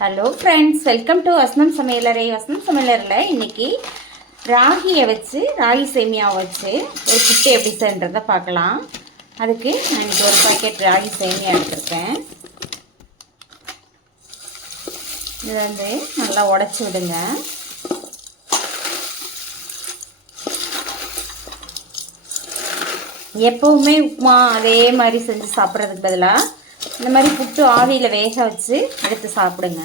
Hello friends, welcome to வசனம் சமையலறை. வசனம் சமையலறையில் இன்றைக்கி ராகியை வச்சு ராகி சேமியாவை வச்சு ஒரு புட்டு எப்படி செய்யறதை பார்க்கலாம். அதுக்கு நான் இன்றைக்கி ஒரு பாக்கெட் ராகி சேமியா எடுத்துருக்கேன். இதை வந்து நல்லா உடச்சி விடுங்க. எப்போவுமே உப்புமா அதே மாதிரி செஞ்சு சாப்பிட்றதுக்கு பதிலாக இந்த மாதிரி புட்டு ஆவியில் வேக வச்சு எடுத்து சாப்பிடுங்க.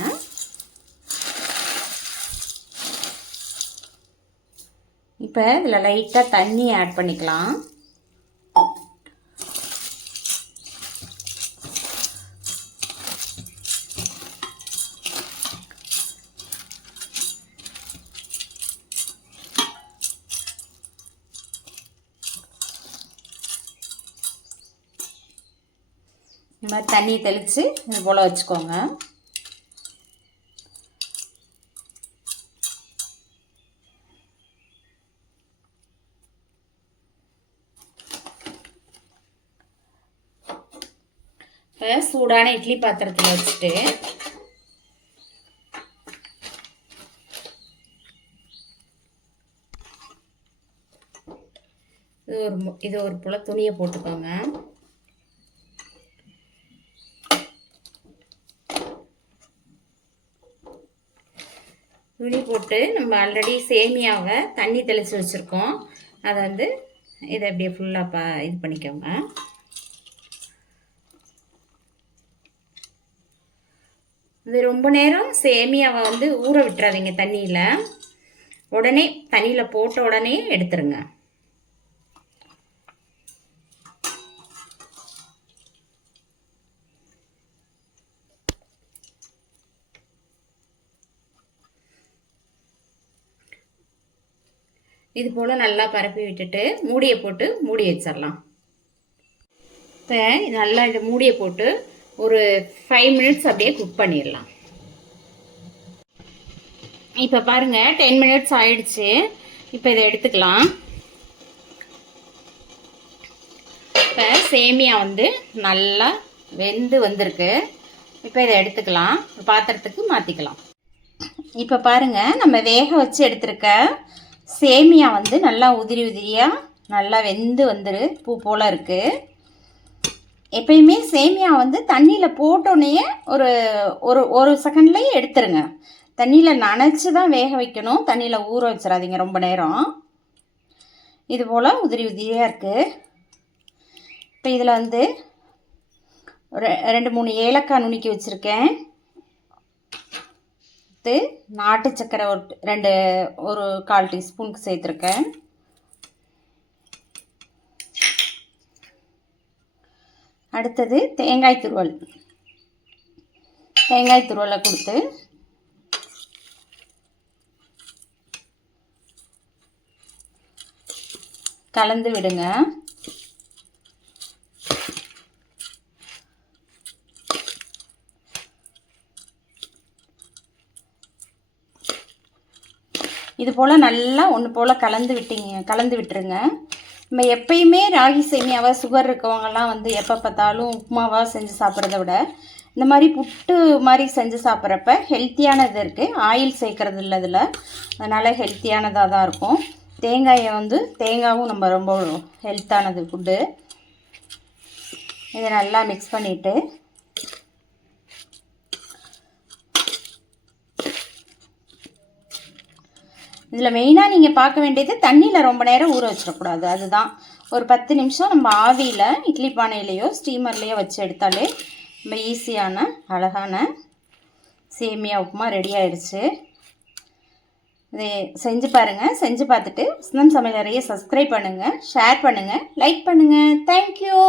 இப்போ இதில் லைட்டாக தண்ணி ஆட் பண்ணிக்கலாம். இந்த மாதிரி தண்ணி தெளித்து இது போல் வச்சுக்கோங்க. இப்போ சூடான இட்லி பாத்திரத்தில் வச்சுட்டு இது ஒரு புல துணியை போட்டுக்கோங்க. துணி போட்டு நம்ம ஆல்ரெடி சேமியாவை தண்ணி தெளித்து வச்சுருக்கோம். அதை வந்து இதை அப்படியே ஃபுல்லாக இது பண்ணிக்கோங்க. இது ரொம்ப நேரம் சேமியாவை வந்து ஊற விட்டுறாதீங்க தண்ணியில். உடனே தண்ணியில் போட்ட உடனே எடுத்துருங்க. இது போல் நல்லா பரப்பி விட்டுட்டு மூடியை போட்டு மூடி வச்சிடலாம். இப்போ நல்லா இந்த மூடியை போட்டு ஒரு 5 மினிட்ஸ் அப்படியே குக் பண்ணிடலாம். இப்போ பாருங்கள் 10 மினிட்ஸ் ஆயிடுச்சு. இப்போ இதை எடுத்துக்கலாம். இப்போ சேமியா வந்து நல்லா வெந்து வந்திருக்கு. இப்போ இதை எடுத்துக்கலாம், பாத்திரத்துக்கு மாற்றிக்கலாம். இப்போ பாருங்கள், நம்ம வேக வச்சு எடுத்துருக்க சேமியா வந்து நல்லா உதிரி உதிரியாக நல்லா வெந்து வந்துரு பூ போல் இருக்குது. எப்பயுமே சேமியா வந்து தண்ணியில் போட்டோன்னே ஒரு ஒரு ஒரு செகண்ட்லேயே எடுத்துருங்க. தண்ணியில் நனைச்சி தான் வேக வைக்கணும், தண்ணியில் ஊற வச்சிடாதீங்க ரொம்ப நேரம். இது போல் உதிரி உதிரியாக இருக்குது. இப்போ இதில் வந்து ஒரு 2-3 ஏலக்காய் நுணுக்கி வச்சுருக்கேன். நாட்டு சக்கரை ஒரு 1/4 டீஸ்பூனுக்கு சேர்த்துருக்கேன். அடுத்தது தேங்காய் துருவலை கொடுத்து கலந்து விடுங்க. இது போல் நல்லா ஒன்று போல் கலந்து விட்டுருங்க. நம்ம எப்பயுமே ராகி சேமியாவை சுகர் இருக்கவங்கெல்லாம் வந்து எப்போ பார்த்தாலும் உப்புமாவாக செஞ்சு சாப்பிட்றத விட இந்த மாதிரி புட்டு மாதிரி செஞ்சு சாப்பிட்றப்ப ஹெல்த்தியானது இருக்குது. ஆயில் சேர்க்குறது இல்லை இதில், அதனால் ஹெல்த்தியானதாக தான் இருக்கும். தேங்காயும் நம்ம ரொம்ப ஹெல்த்தானது ஃபுட்டு. இதை நல்லா மிக்ஸ் பண்ணிவிட்டு இதில் மெயினாக நீங்கள் பார்க்க வேண்டியது தண்ணியில் ரொம்ப நேரம் ஊற வச்சிடக்கூடாது. அதுதான் ஒரு 10 நிமிஷம் நம்ம ஆவியில் இட்லி பானையிலையோ ஸ்டீமர்லேயோ வச்சு எடுத்தாலே ரொம்ப ஈஸியான அழகான சேமியா உப்புமா ரெடி ஆயிடுச்சு. இதை செஞ்சு பாருங்கள். செஞ்சு பார்த்துட்டு வசனம் சமையலறையை சப்ஸ்கிரைப் பண்ணுங்கள், ஷேர் பண்ணுங்கள், லைக் பண்ணுங்கள். தேங்க்யூ.